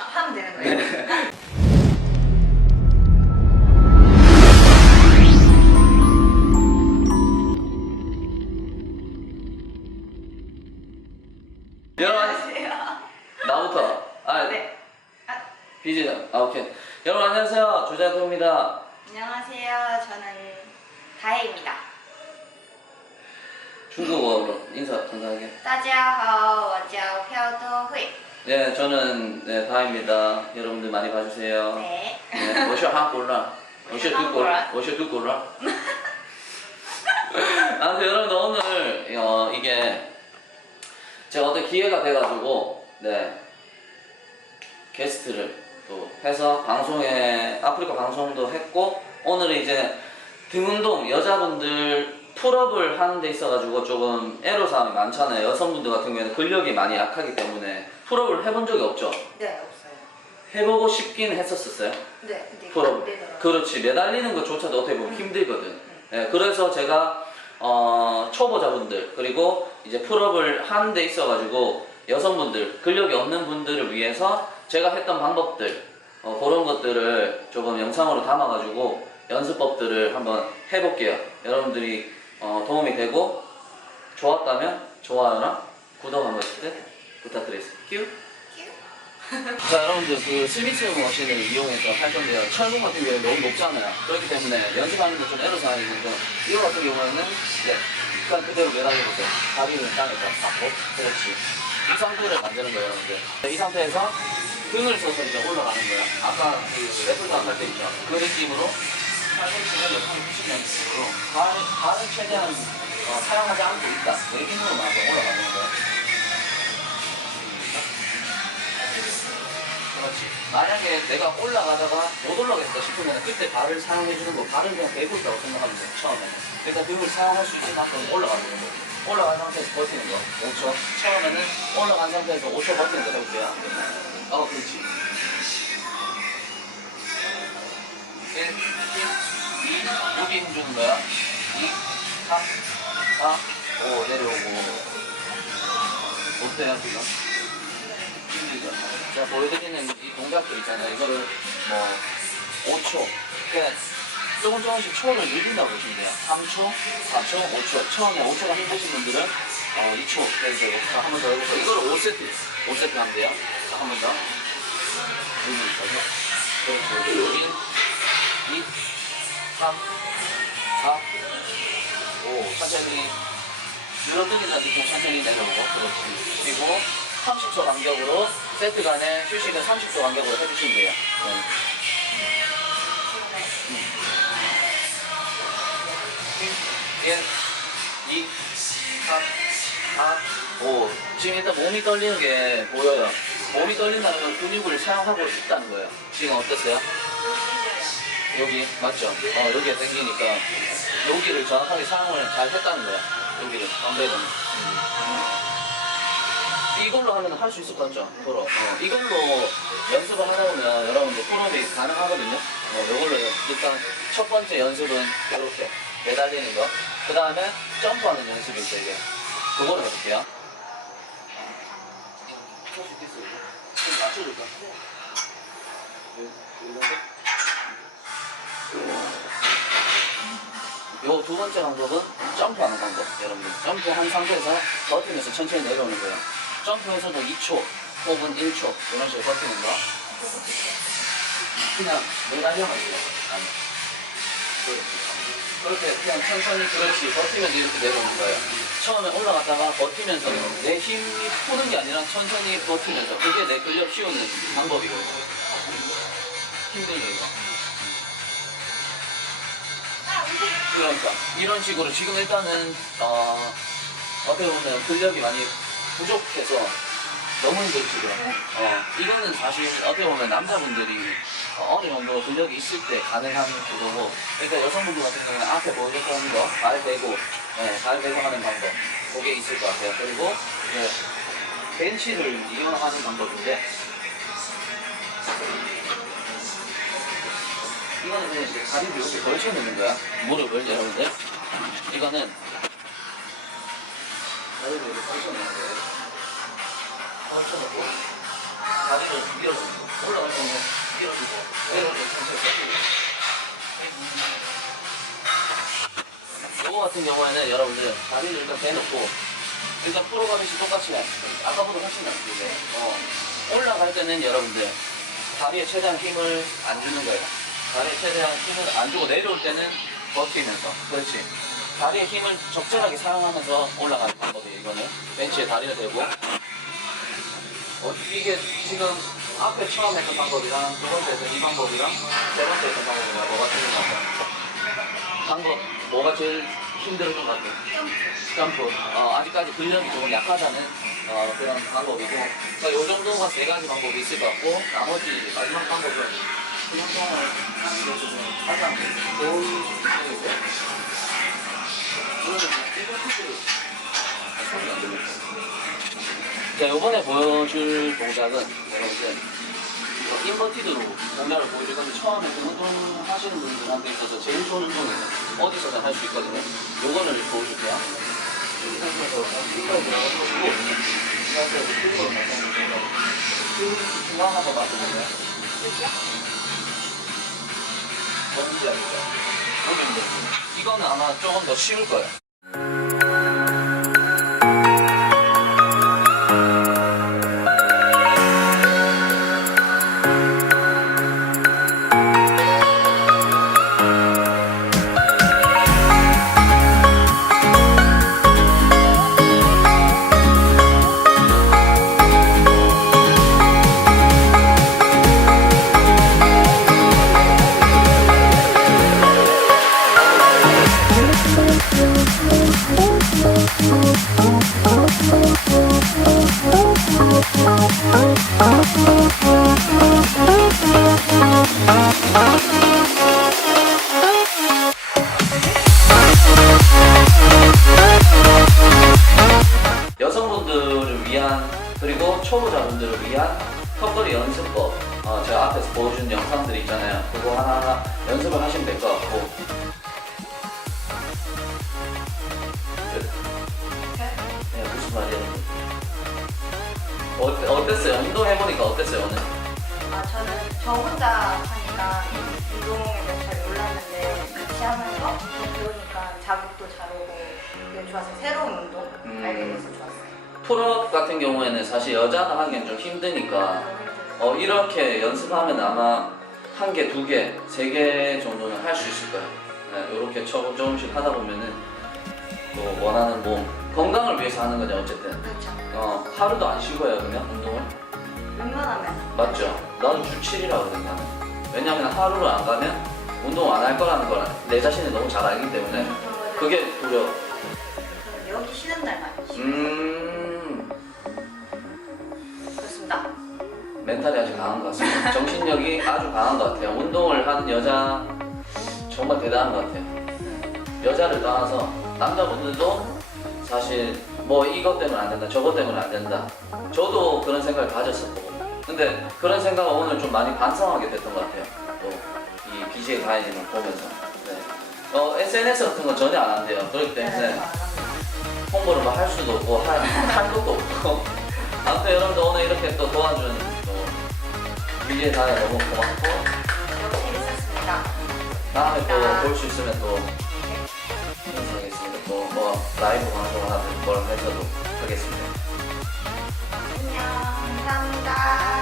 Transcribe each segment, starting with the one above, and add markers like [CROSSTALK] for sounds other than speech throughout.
아, 하면 되는 거예요? 네. 여러분 안녕하세요. 나부터 아 네. 아, 비지다 아 오케이 여러분 안녕하세요 조자도입니다 안녕하세요. 저는 다혜입니다. 중국어로 인사 간단하게 大家好,我叫朴多惠. 네, 저는 네, 다입니다. 여러분들 많이 봐주세요. 네. 네, 워셔 한골라. 워셔 두 골. 워셔 두 골라. [LAUGHS] 아, 여러분 오늘 어, 이게 제가 어떤 기회가 돼가지고 네 게스트를 또 해서 방송에 아프리카 방송도 했고 오늘은 이제 등 운동 여자분들 풀업을 하는 데 있어가지고 조금 애로사항이 많잖아요. 여성분들 같은 경우에는 근력이 많이 약하기 때문에 풀업을 해본 적이 없죠? 네, 없어요. 해보고 싶긴 했었었어요? 네, 근데 풀업 안 되더라고요. 그렇지. 매달리는 것조차도 어떻게 보면 힘들거든. 예, 그래서 제가 어, 초보자분들 그리고 이제 풀업을 하는 데 있어가지고 여성분들 근력이 없는 분들을 위해서 제가 했던 방법들 어, 그런 것들을 조금 영상으로 담아가지고 연습법들을 한번 해볼게요. 여러분들이 어, 도움이 되고 좋았다면 좋아요나 구독 한 번씩 부탁드리겠습니다. 큐. [LAUGHS] 자 여러분들 그 스미스 머신을 이용해서 할 건데요 철근 같은 경우에 너무 높잖아요. 그렇기 때문에 연습하는 데 좀 애로사항이 있는 거. 이거 같은 경우에는 이제 그냥 그대로 매달려보세요. 다리는 땅에서 잡고 그렇지. 이 상태를 만드는 거예요 여러분들. 이 상태에서 등을 써서 이제 올라가는 거예요 아까 그 레플트 할때 있죠? 그 느낌으로 팔꿈치를 옆으로 푸시는 식으로 발, 발은 최대한 어, 사용하지 않고 있다 내 힘으로만 올라가는 거예요 그렇지. 만약에 내가 올라가다가 못 올라가겠다 싶으면 그때 발을 사용해주는 거, 발은 그냥 있다고 생각하면 돼, 처음에. 그러니까 등을 사용할 수 있을 만큼 올라가는 거. 올라간 상태에서 버티는 거. 5초. 처음에는 올라간 상태에서 5초 버티는 거 해볼게요. 어, 그렇지. 1, 2, 여기 힘 주는 거야. 2, 3, 4, 5, 내려오고. 어때요, 지금? 제가 보여드리는 이 동작들 있잖아요. 이거를 뭐 5초, 그러니까 조금 조금씩 초를 늘린다고 보시면 돼요. 3초, 4초, 5초. 처음에 5초가 힘드신 분들은 어, 2초 해서 한번 더 해보고 이거를 5세트, 5세트 하면 돼요. 자, 한번 더. 여기 있어서. 그렇죠. 여기 2, 3, 4, 5. 천천히 느낌 천천히 내려오고 그렇지 그리고 30초 간격으로 세트 간에 휴식을 30초 간격으로 해주시면 돼요 네. 음. 1, 2, 3, 4, 5 지금 일단 몸이 떨리는 게 보여요 몸이 떨린다는 건 근육을 사용하고 싶다는 거예요 지금 어땠어요? 여기 맞죠? 어 여기에 당기니까 여기를 정확하게 사용을 잘 했다는 거야 여기를 방배는 이걸로 하면 할 수 있을 것 같죠? 도로 어, 이걸로 연습을 하다 보면 여러분들 프로이 가능하거든요 어, 이걸로 일단 첫 번째 연습은 이렇게 매달리는 거 그 다음에 점프하는 연습이 있어요 이게 그거를 해볼게요 할수 있겠어요? 좀 맞춰줄까? 이렇게 요두 번째 방법은 점프하는 방법 여러분들 점프한 상태에서 버티면서 천천히 내려오는 거예요 점프해서도 2초 혹은 1초 이런 식으로 버티는 거 그냥 매달려가지고 아니. 그렇게 그냥 천천히 그렇지. 버티면서 이렇게 내려오는 거예요. 처음에 올라갔다가 버티면서 내 힘이 푸는 게 아니라 천천히 버티면서 그게 내 근력 키우는 방법이거든요. 힘들죠 이거. 그러니까 이런 식으로 지금 일단은 어, 어떻게 보면 근력이 많이 부족해서 너무 힘들지 지금. 어, 이거는 사실 어떻게 보면 남자분들이 어, 어느 정도 근력이 있을 때 가능한 그거고 그러니까 여성분들 같은 경우는 앞에 보여줬던 거 발 대고 네, 발 대고 하는 방법 그게 있을 것 같아요 그리고 이제 벤치를 이용하는 방법인데 이거는 그냥 이제 다리를 이렇게 걸쳐 놓는 거야. 무릎을 여러분들. 이거는 다리를 이렇게 걸쳐 놓는 거예요. 걸쳐 놓고 다리 올라갈 때 밀어주고 올라갈 때는 밀어주고 내려올 때 천천히 꺾이고 이거 같은 경우에는 여러분들 다리를 일단 대놓고 일단 프로가듯이 똑같이 아까보다 훨씬 낫게 어. 올라갈 때는 여러분들 다리에 최대한 힘을 안 주는 거예요. 다리에 최대한 힘을 안 주고 내려올 때는 버티면서 그렇지. 다리에 힘을 적절하게 사용하면서 올라가는 방법이에요 이거는. 벤치에 다리를 대고 어, 이게 지금 앞에 처음 했던 방법이랑 두 번째 했던 이 방법이랑 세 번째 했던 방법이랑 뭐가 틀린 것 같아요? 방법 뭐가 제일 힘들었던 것 같아요? 점프. 어, 아직까지 근력이 조금 약하다는 어, 그런 방법이고 자, 요 정도가 세 가지 방법이 있을 것 같고 나머지 마지막 방법은 운동을 하는 데 있어서 가장 좋은 방법이고요. 이거는 일반적으로 손이 안 들려요. 자, 이번에 보여줄 동작은 여러분들 이거 인버티드로 동작을 보여줄 건데 처음에 그 운동 하시는 분들한테 있어서 제일 좋은 운동은 어디서든 할수 있거든요. 요거를 보여줄게요. 이 상태에서 힐러를 들어가고 이 상태에서 힐러를 맞춰주세요. 중앙 한번 맞춰보세요. 뭔지 알죠? 이거는 아마 조금 더 쉬울 거예요. 어땠어요? 운동해보니까 어땠어요 오늘? 아, 저는 저 혼자 하니까 운동에 대해서 잘 몰랐는데 같이 하면서 좀 배우니까 자극도 잘 오고 되게 좋았어요. 새로운 운동 음. 알게 돼서 좋았어요. 풀업 같은 경우에는 사실 여자가 하기엔 좀 힘드니까 어, 이렇게 연습하면 아마 한 개, 두 개, 세 개 정도는 할 수 있을 거예요. 네, 이렇게 조금 조금씩 하다 보면은 또 원하는 몸 위해서 하는 거죠 어쨌든. 그렇죠. 어, 하루도 안 쉬고 해요 그러면 운동을? 웬만하면 맞죠? 나도 주 7이라고 그래 나는. 왜냐면 하루를 안 가면 운동 안 할 거라는 걸 내 자신이 너무 잘 알기 때문에 그게 두려워. 저는 여기 쉬는 날만 쉬고 음, 그렇습니다. 멘탈이 아주 강한 것 같습니다. 정신력이 아주 강한 것 같아요. 운동을 하는 여자 정말 대단한 것 같아요. 여자를 떠나서 남자분들도 사실 뭐 이것 때문에 안 된다, 저것 때문에 안 된다. 저도 그런 생각을 가졌었고. 근데 그런 생각을 오늘 좀 많이 반성하게 됐던 것 같아요. 또이 BJ 가이드를 보면서. 네. 어, SNS 같은 건 전혀 안 한대요. 그렇기 때문에 네. 홍보를 막할 수도 없고 할, 할 것도 없고 [LAUGHS] 아무튼 여러분들 오늘 이렇게 또 도와준 또 BJ 다에 너무 고맙고 역시 있었습니다. 다음에 또. 볼 수 있으면. 또 뭐 라이브 방송을 하는 걸 해서도 하겠습니다. 안녕. 감사합니다.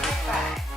바이바이.